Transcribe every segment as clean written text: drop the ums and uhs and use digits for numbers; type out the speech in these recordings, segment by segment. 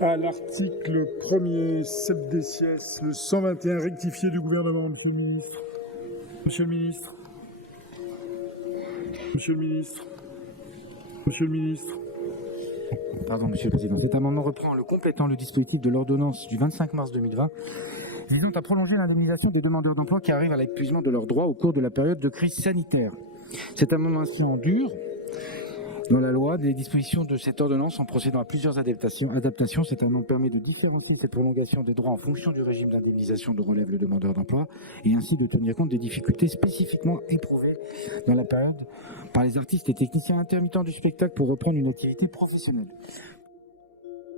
À l'article 1er, 7 des sièges, le 121 rectifié du gouvernement, monsieur le ministre. Monsieur le ministre. Monsieur le ministre. Monsieur le ministre. Pardon, Monsieur le Président. Cet amendement reprend en le complétant le dispositif de l'ordonnance du 25 mars 2020 visant à prolonger l'indemnisation des demandeurs d'emploi qui arrivent à l'épuisement de leurs droits au cours de la période de crise sanitaire. Cet amendement inscrit en dur dans la loi des dispositions de cette ordonnance en procédant à plusieurs adaptations. Cet amendement permet de différencier cette prolongation des droits en fonction du régime d'indemnisation dont relève le demandeur d'emploi et ainsi de tenir compte des difficultés spécifiquement éprouvées dans la période par les artistes et techniciens intermittents du spectacle pour reprendre une activité professionnelle.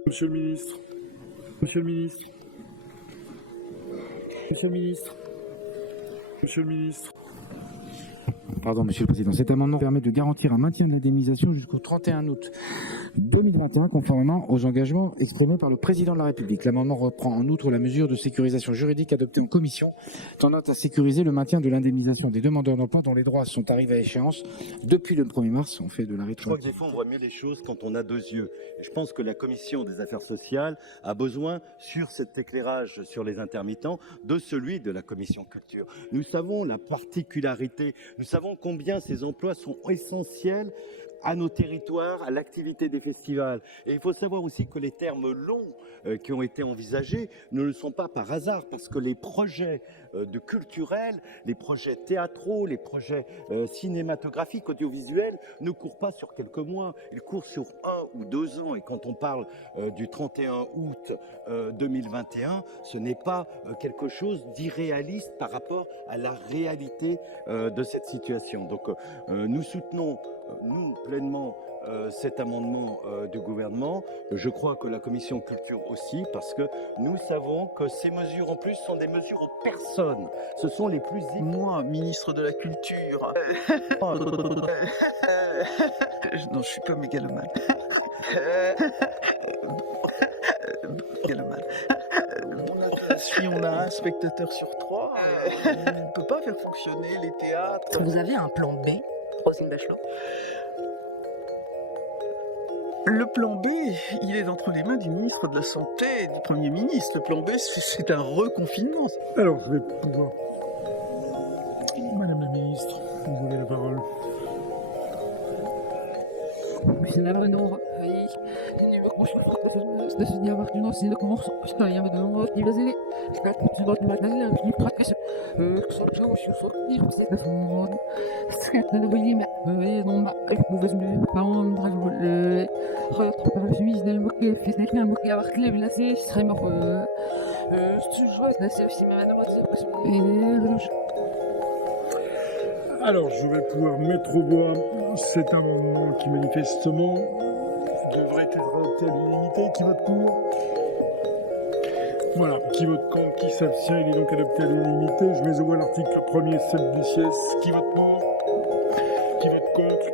Monsieur le ministre. Monsieur le ministre. Monsieur le ministre. Monsieur le ministre. Pardon, Monsieur le Président. Cet amendement permet de garantir un maintien de l'indemnisation jusqu'au 31 août 2021, conformément aux engagements exprimés par le Président de la République. L'amendement reprend en outre la mesure de sécurisation juridique adoptée en commission, tendant à sécuriser le maintien de l'indemnisation des demandeurs d'emploi dont les droits sont arrivés à échéance depuis le 1er mars. On fait de la Je crois que des fois, on voit mieux les choses quand on a deux yeux. Et je pense que la Commission des affaires sociales a besoin, sur cet éclairage sur les intermittents, de celui de la Commission culture. Nous savons la particularité, nous savons combien ces emplois sont essentiels à nos territoires, à l'activité des festivals. Et il faut savoir aussi que les termes longs qui ont été envisagés ne le sont pas par hasard, parce que les projets de culturels, les projets théâtraux, les projets cinématographiques, audiovisuels, ne courent pas sur quelques mois, ils courent sur 1 ou 2 ans. Et quand on parle du 31 août 2021, ce n'est pas quelque chose d'irréaliste par rapport à la réalité de cette situation. Donc nous soutenons nous pleinement cet amendement du gouvernement. Je crois que la commission culture aussi, parce que nous savons que ces mesures en plus sont des mesures aux personnes. Ce sont les plus... Moi, ministre de la Culture. Non, je suis pas mégalomane. Mégalomane. Si on a un spectateur sur 3, on ne peut pas faire fonctionner les théâtres. Vous avez un plan B, Roselyne Bachelot? Le plan B, il est entre les mains du ministre de la Santé et du Premier ministre. Le plan B, c'est un reconfinement. Alors, je vais pouvoir... Madame la ministre, vous avez la parole. Alors, je vais pouvoir mettre au voie cet amendement qui manifestement devrait être adopté à l'unanimité. Qui vote pour? Voilà, qui vote contre, qui s'abstient, il est donc adopté à l'unanimité. Je mets au voie l'article 1er, 7 du siège. Qui vote pour? Qui vote contre?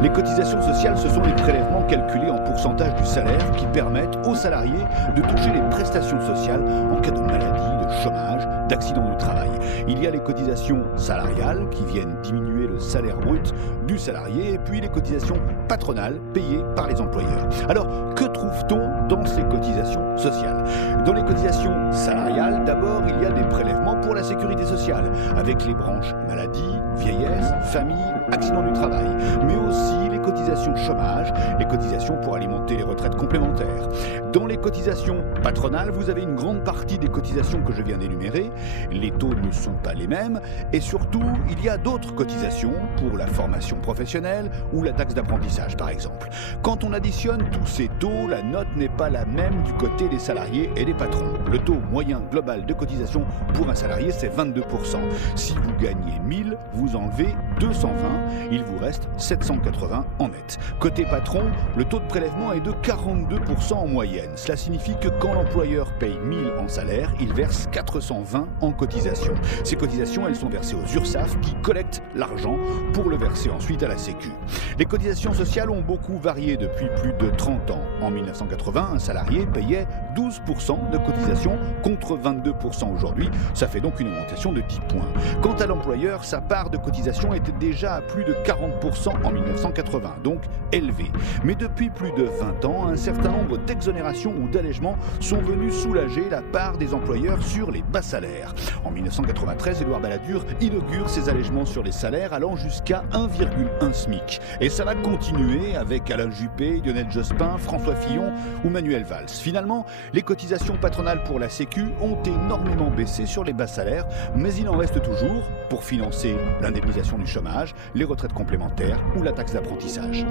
Les cotisations sociales, ce sont les prélèvements calculés en pourcentage du salaire qui permettent aux salariés de toucher les prestations sociales en cas de maladie, de chômage, d'accident du travail. Il y a les cotisations salariales qui viennent diminuer le salaire brut du salarié et puis les cotisations patronales payées par les employeurs. Alors, que trouve-t-on dans ces cotisations sociales? Dans les cotisations salariales, d'abord, il y a des prélèvements pour la sécurité sociale avec les branches maladie, vieillesse, famille, accident du travail, mais aussi les cotisations chômage, les cotisations pour alimenter les retraites complémentaires. Dans les cotisations patronales, vous avez une grande partie des cotisations que je viens d'énumérer. Les taux ne sont pas les mêmes et surtout, il y a d'autres cotisations pour la formation professionnelle ou la taxe d'apprentissage par exemple. Quand on additionne tous ces taux, la note n'est pas la même du côté des salariés et des patrons. Le taux moyen global de cotisation pour un salarié, c'est 22%. Si vous gagnez 1000, vous enlevez 220, il vous reste 780 en net. Côté patron, le taux de prélèvement est de 42% en moyenne. Cela signifie que quand l'employeur paye 1000 en salaire, il verse 420 en cotisation. Ces cotisations, elles sont versées aux URSSAF qui collectent l'argent pour le verser ensuite à la Sécu. Les cotisations sociales ont beaucoup varié depuis plus de 30 ans. En 1980, un salarié payait 12% de cotisation contre 22% aujourd'hui. Ça fait donc une augmentation de 10 points. Quant à l'employeur, sa part de cotisation était déjà à plus de 40% en 1980, donc élevé. Mais depuis plus de 20 ans, un certain nombre d'exonérations ou d'allègements sont venus soulager la part des employeurs sur les bas salaires. En 1993, Édouard Balladur inaugure ces allègements sur les salaires allant jusqu'à 1,1 SMIC. Et ça va continuer avec Alain Juppé, Lionel Jospin, François Fillon ou Manuel Valls. Finalement, les cotisations patronales pour la Sécu ont énormément baissé sur les bas salaires, mais il en reste toujours pour financer l'indemnisation du chômage, les retraites complémentaires ou la taxe d'apprentissage.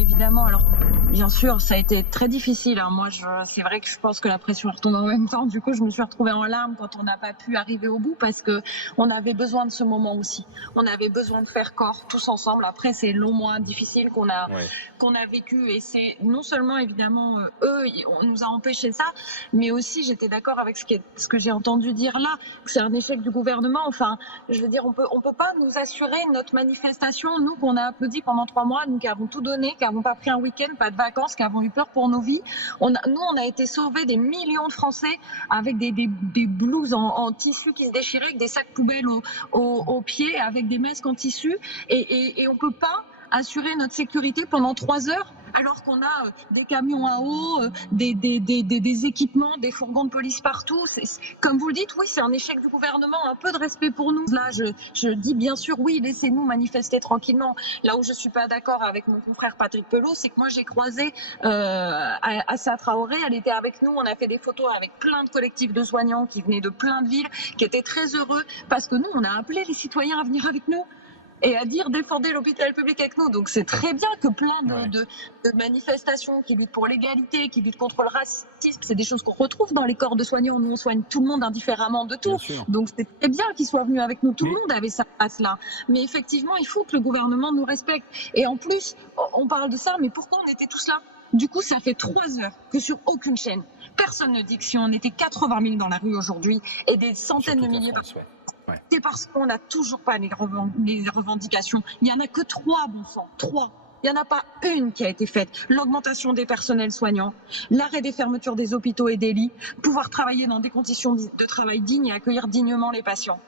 évidemment. Alors, bien sûr, ça a été très difficile. Hein. Moi, c'est vrai que je pense que la pression est retombée en même temps. Du coup, je me suis retrouvée en larmes quand on n'a pas pu arriver au bout parce que on avait besoin de ce moment aussi. On avait besoin de faire corps tous ensemble. Après, c'est longs mois difficiles qu'on a vécu et c'est non seulement évidemment on nous a empêché ça, mais aussi j'étais d'accord avec ce que j'ai entendu dire là. Que c'est un échec du gouvernement. Enfin, je veux dire, on peut pas nous assurer notre manifestation, nous qu'on a applaudi pendant 3 mois, nous qui avons tout donné, qui n'avons pas pris un week-end, pas de vacances, qui avons eu peur pour nos vies. On a été sauvés des millions de Français avec des blouses en tissu qui se déchiraient, avec des sacs poubelles aux pieds, avec des masques en tissu, et on peut pas assurer notre sécurité pendant 3 heures alors qu'on a des camions à eau, des équipements, des fourgons de police partout. Comme vous le dites, oui, c'est un échec du gouvernement, un peu de respect pour nous. Là, je dis bien sûr, oui, laissez-nous manifester tranquillement. Là où je suis pas d'accord avec mon confrère Patrick Pelot, c'est que moi, j'ai croisé Assa Traoré, elle était avec nous, on a fait des photos avec plein de collectifs de soignants qui venaient de plein de villes, qui étaient très heureux, parce que nous, on a appelé les citoyens à venir avec nous et à dire défendez l'hôpital public avec nous. Donc c'est très bien que plein de manifestations qui luttent pour l'égalité, qui luttent contre le racisme, c'est des choses qu'on retrouve dans les corps de soignants. Nous, on soigne tout le monde indifféremment de tout. Donc c'est très bien qu'ils soient venus avec nous. Tout le monde avait sa place là. Mais effectivement, il faut que le gouvernement nous respecte. Et en plus, on parle de ça, mais pourquoi on était tous là ? Du coup, ça fait 3 heures que sur aucune chaîne, personne ne dit que si on était 80 000 dans la rue aujourd'hui et des centaines de milliers... C'est parce qu'on n'a toujours pas les revendications. Il n'y en a que 3, bon sang, 3. Il n'y en a pas une qui a été faite. L'augmentation des personnels soignants, l'arrêt des fermetures des hôpitaux et des lits, pouvoir travailler dans des conditions de travail dignes et accueillir dignement les patients.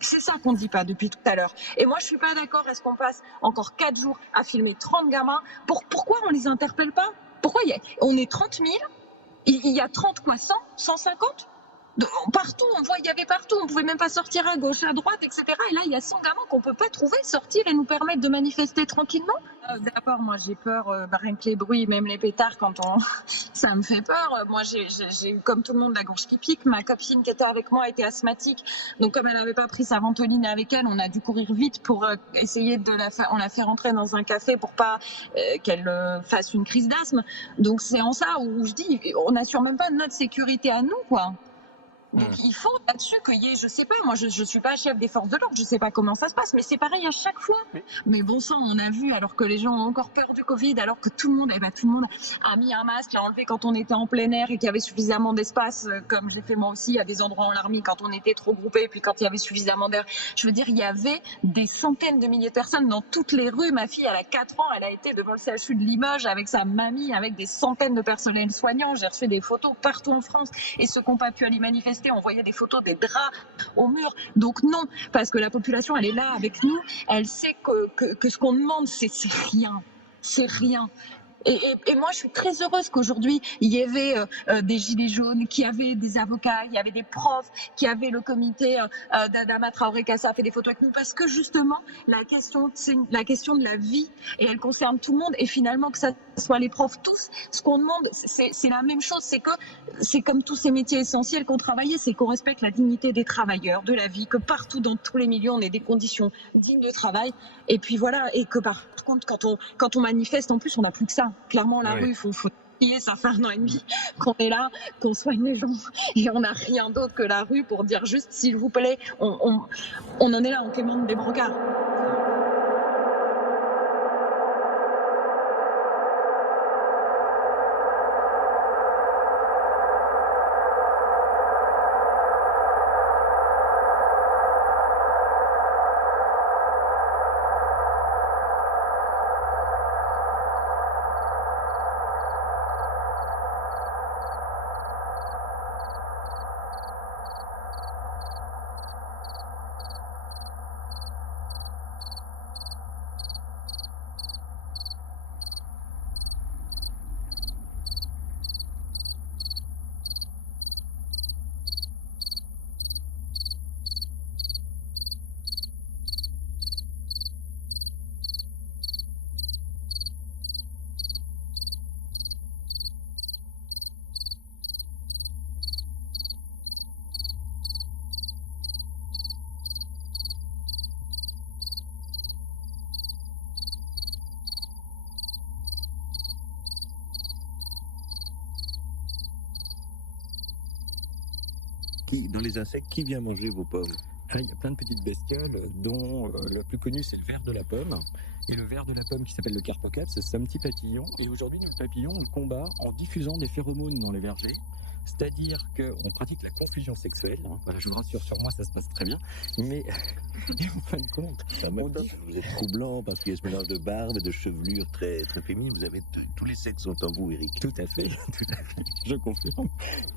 C'est ça qu'on ne dit pas depuis tout à l'heure. Et moi, je ne suis pas d'accord. Est-ce qu'on passe encore 4 jours à filmer 30 gamins ? Pourquoi on ne les interpelle pas ? Pourquoi on est 30 000 ? Il y a 30 quoi, 100 150 ? Partout, il y avait partout, on pouvait même pas sortir à gauche, à droite, etc. Et là, il y a 100 gamins qu'on peut pas trouver, sortir et nous permettre de manifester tranquillement. D'abord, moi, j'ai peur, rien que les bruits, même les pétards, ça me fait peur. Moi, j'ai eu, comme tout le monde, la gorge qui pique. Ma copine qui était avec moi était asthmatique. Donc, comme elle n'avait pas pris sa ventoline avec elle, on a dû courir vite pour essayer on l'a fait rentrer dans un café pour pas qu'elle fasse une crise d'asthme. Donc, c'est en ça où je dis, on n'assure même pas notre sécurité à nous, quoi. Donc il faut là-dessus qu'il y ait, je sais pas, moi je suis pas chef des forces de l'ordre, je sais pas comment ça se passe, mais c'est pareil à chaque fois. Mais bon sang, on a vu, alors que les gens ont encore peur du Covid, alors que tout le monde a mis un masque, l'a enlevé quand on était en plein air et qu'il y avait suffisamment d'espace, comme j'ai fait moi aussi, à des endroits en Larmy quand on était trop groupés, puis quand il y avait suffisamment d'air. Je veux dire, il y avait des centaines de milliers de personnes dans toutes les rues. Ma fille, elle a 4 ans, elle a été devant le CHU de Limoges avec sa mamie, avec des centaines de personnels soignants. J'ai reçu des photos partout en France, et ceux qui n'ont pas pu aller manifester, on voyait des photos des draps au mur. Donc non, parce que la population, elle est là avec nous, elle sait que ce qu'on demande, c'est rien. C'est rien. Et moi, je suis très heureuse qu'aujourd'hui, il y avait des gilets jaunes, qu'il y avait des avocats, il y avait des profs, qu'il y avait le comité d'Adama Traoré Kassa a fait des photos avec nous, parce que justement, la question, c'est la question de la vie, et elle concerne tout le monde, et finalement, que ça soit les profs tous, ce qu'on demande, c'est la même chose, c'est que c'est comme tous ces métiers essentiels qu'on travaillait, c'est qu'on respecte la dignité des travailleurs, de la vie, que partout, dans tous les milieux, on ait des conditions dignes de travail, et puis voilà, et que par contre, quand on manifeste, en plus, on n'a plus que ça. Clairement, la rue, il faut trier, ça fait 1 an et demi qu'on est là, qu'on soigne les gens. Et on n'a rien d'autre que la rue pour dire juste, s'il vous plaît, on en est là, on quémande des brocards. Dans les insectes, qui vient manger vos pommes? Il y a plein de petites bestioles, dont le plus connu c'est le ver de la pomme. Et le ver de la pomme qui s'appelle le carpocaps, c'est un petit papillon. Et aujourd'hui, nous, le papillon, on le combat en diffusant des phéromones dans les vergers. C'est-à-dire qu'on pratique la confusion sexuelle. Voilà, je vous rassure, sur moi, ça se passe très bien. Mais en fin de compte, vous êtes troublant parce qu'il y a ce mélange de barbe et de chevelure très, très féminine. Vous avez tous les sexes sont en vous, Eric. Tout à fait, je confirme.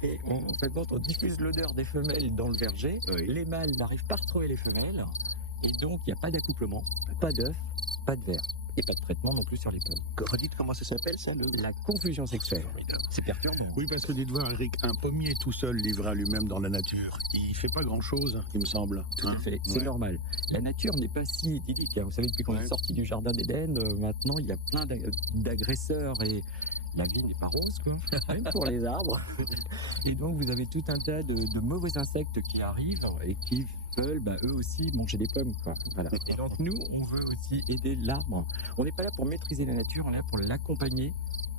Et en fin de compte, on diffuse l'odeur des femelles dans le verger. Oui. Les mâles n'arrivent pas à retrouver les femelles. Et donc, il n'y a pas d'accouplement, pas d'œufs, pas de ver. Et pas de traitement non plus sur les pommes. Redites comment ça s'appelle, ça La confusion sexuelle. C'est perturbant. Oui, parce que dites voir, Eric, un pommier tout seul livré à lui-même dans la nature, il fait pas grand-chose, il me semble. Tout à fait, c'est normal. La nature n'est pas si idyllique. Vous savez, depuis qu'on est sorti du jardin d'Éden, maintenant, il y a plein d'agresseurs et la vie n'est pas rose, quoi, même pour les arbres. Et donc, vous avez tout un tas de mauvais insectes qui arrivent et qui veulent, eux aussi, manger des pommes, quoi. Voilà. Et donc, nous, on veut aussi aider l'arbre. On n'est pas là pour maîtriser la nature, on est là pour l'accompagner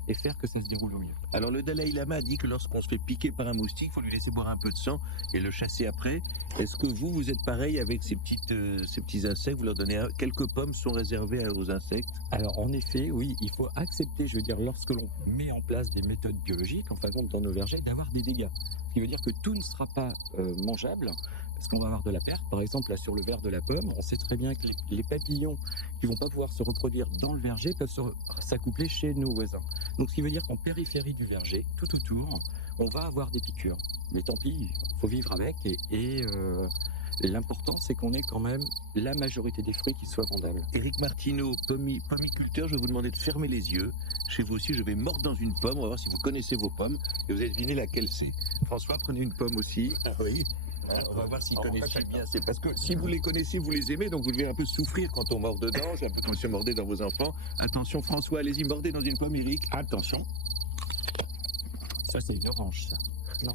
et faire que ça se déroule au mieux. Alors le Dalai Lama a dit que lorsqu'on se fait piquer par un moustique, il faut lui laisser boire un peu de sang et le chasser après. Est-ce que vous êtes pareil avec ces petits insectes? Vous leur donnez quelques pommes sont réservées aux insectes? Alors en effet, oui, il faut accepter, je veux dire, lorsque l'on met en place des méthodes biologiques, en fin de compte dans nos vergers, d'avoir des dégâts. Ce qui veut dire que tout ne sera pas mangeable, parce qu'on va avoir de la perte. Par exemple, là, sur le ver de la pomme, on sait très bien que les papillons qui vont pas pouvoir se reproduire dans le verger peuvent s'accoupler chez nos voisins. Donc, ce qui veut dire qu'en périphérie du verger, tout autour, on va avoir des piqûres. Mais tant pis, il faut vivre avec. Et l'important, c'est qu'on ait quand même la majorité des fruits qui soient vendables. Éric Martineau, pommiculteur, je vais vous demander de fermer les yeux. Chez vous aussi, je vais mordre dans une pomme. On va voir si vous connaissez vos pommes. Et vous allez deviner laquelle c'est. François, prenez une pomme aussi. Oui. On va voir s'ils connaissent bien. C'est parce que si vous les connaissez, vous les aimez, donc vous devez un peu souffrir quand on mord dedans. C'est un peu comme si on mordait dans vos enfants. Attention, François, allez-y, mordez dans une pomme, Éric. Attention. Ça, c'est une orange, ça. Non.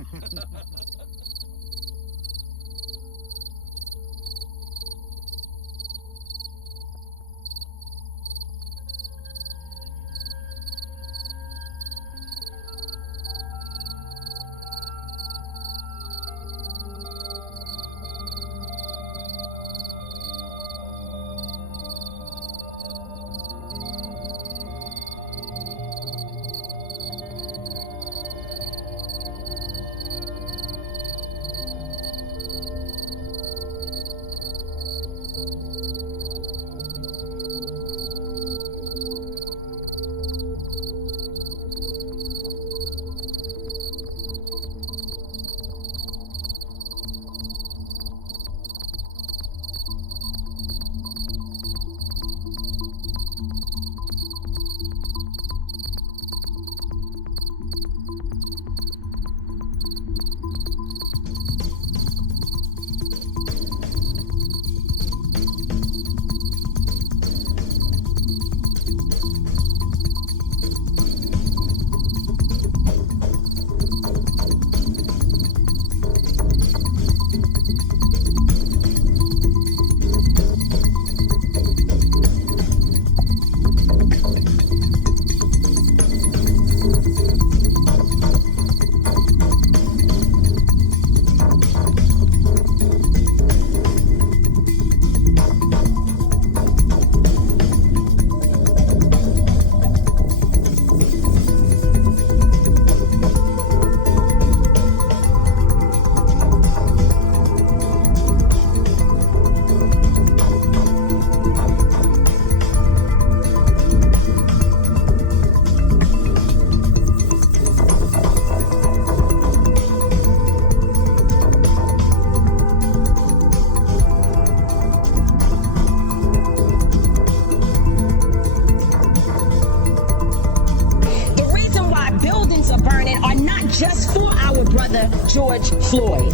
just for our brother George Floyd.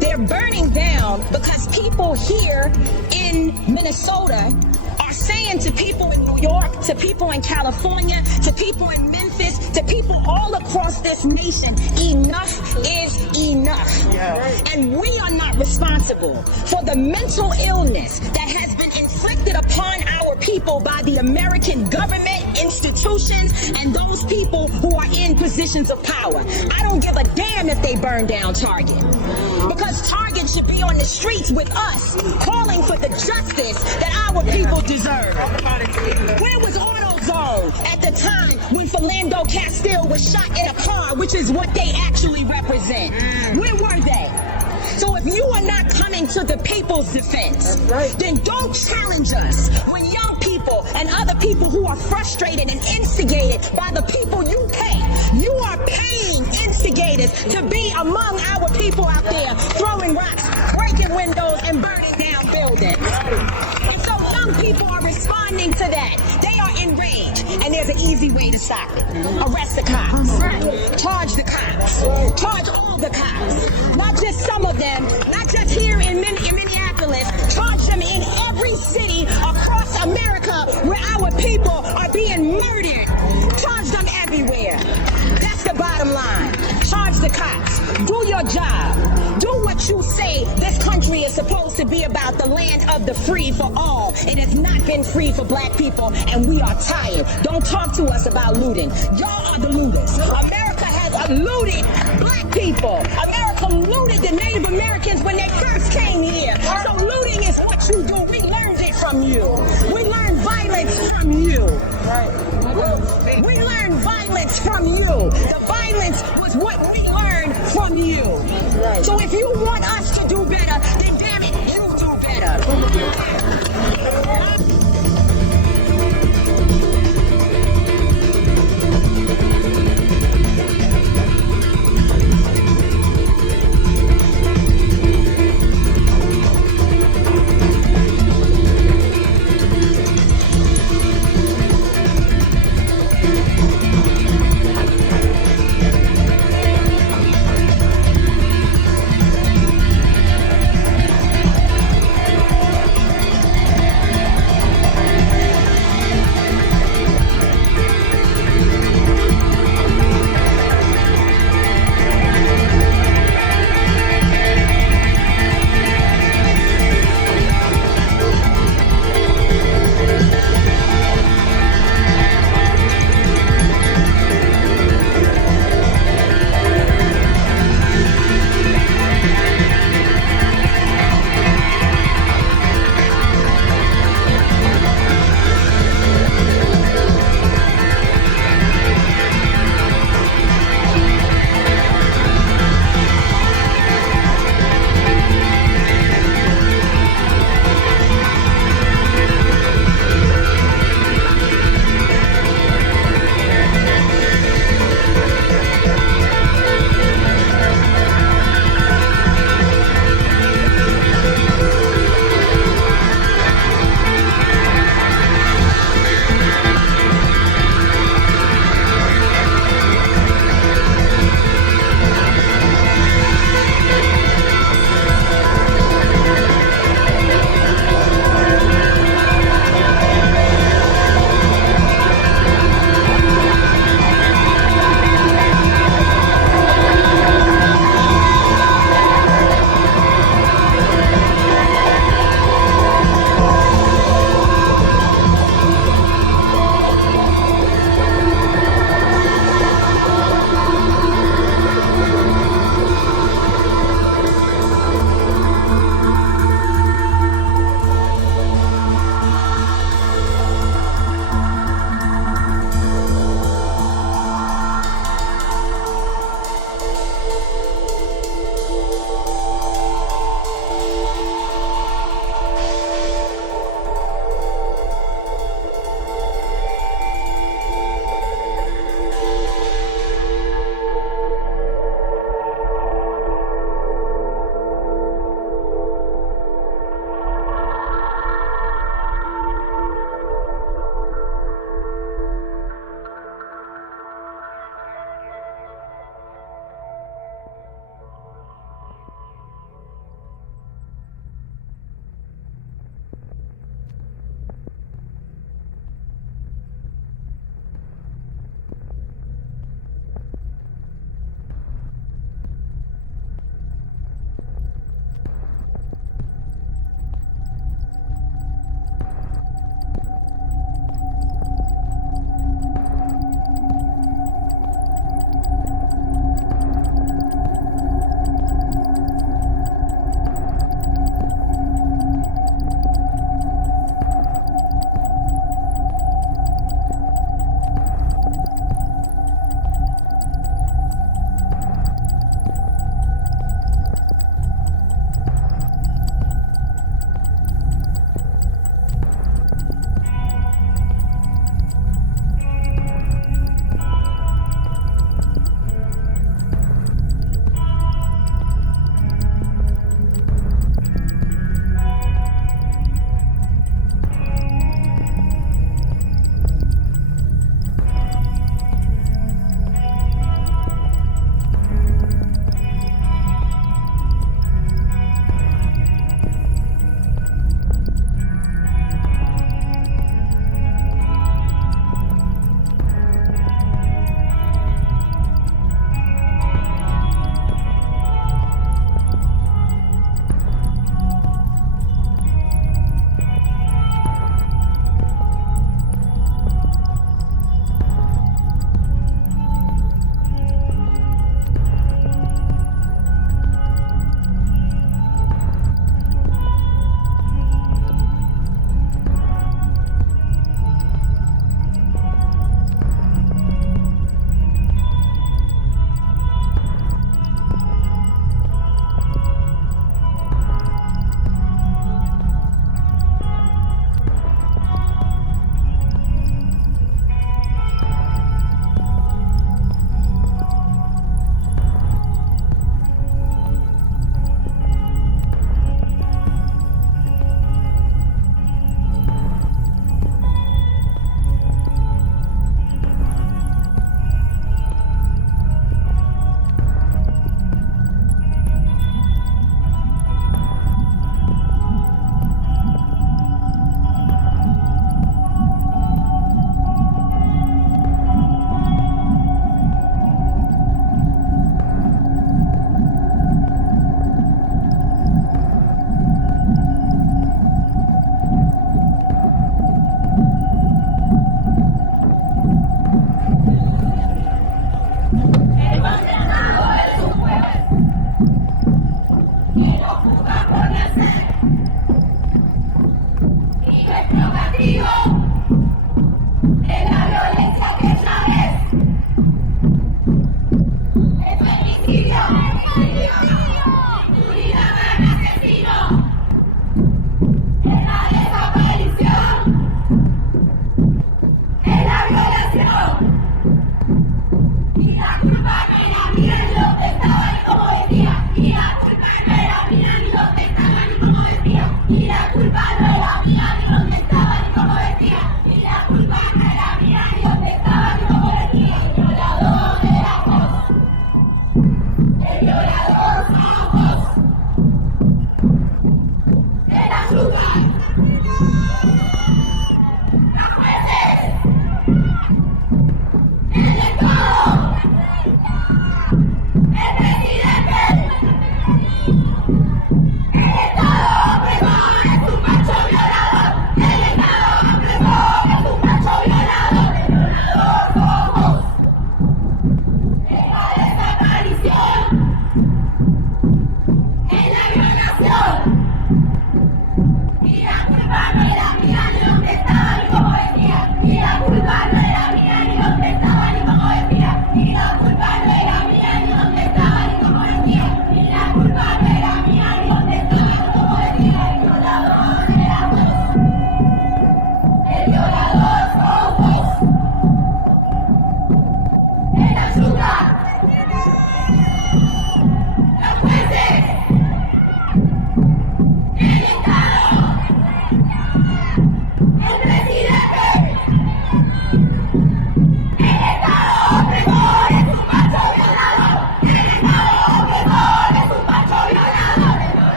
They're burning down because people here in Minnesota are saying to people in New York, to people in California, to people in Memphis, to people all across this nation, enough is enough. And we are not responsible for the mental illness that has been inflicted upon our people by the American government, institutions, and those people who are in positions of power. I don't give a damn if they burn down Target. Because Target should be on the streets with us, calling for the justice that our people deserve. Where was AutoZone at the time when Philando Castile was shot in a car, which is what they actually represent? Where were they? So if you are not coming to the people's defense, then don't challenge us when young people and other people who are frustrated and instigated by the people you pay. You are paying instigators to be among our people out there throwing rocks, breaking windows, and burning down buildings. And so young people are responding to that. They are enraged, and there's an easy way to stop it. Arrest the cops. Charge the cops. Charge all the cops. Not just some of them, not just here in Minneapolis. Charge them in every city across America where our people are being murdered. Charge them everywhere. That's the bottom line. Charge the cops. Do your job. Do what you say this country is supposed to be about, the land of the free for all. It has not been free for black people, and we are tired. Don't talk to us about looting. Y'all are the looters. America has looted black people. America looted the Native Americans when they first came here. So looting is what you do. We learned it from you. We learned violence from you. We learned violence from you. The violence was what we learned from you. So if you want us to do better, then damn it, you do better.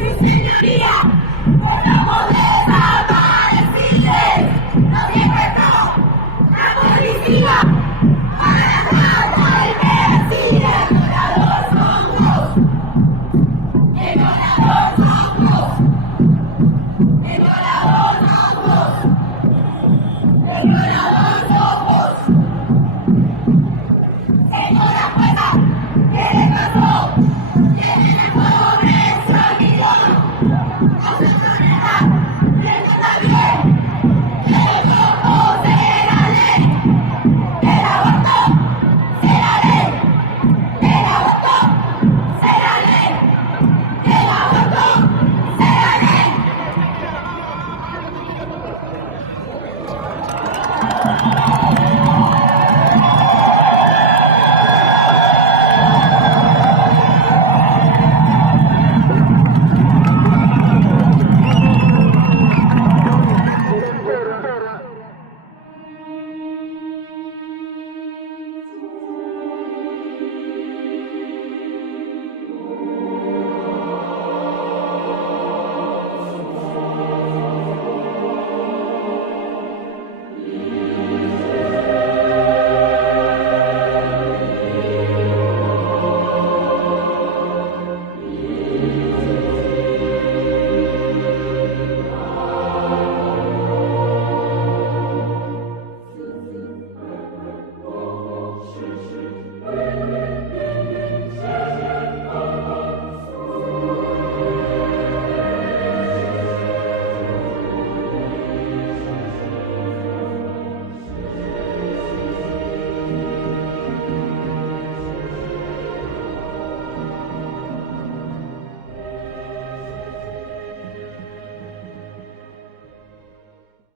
¡Que con la voz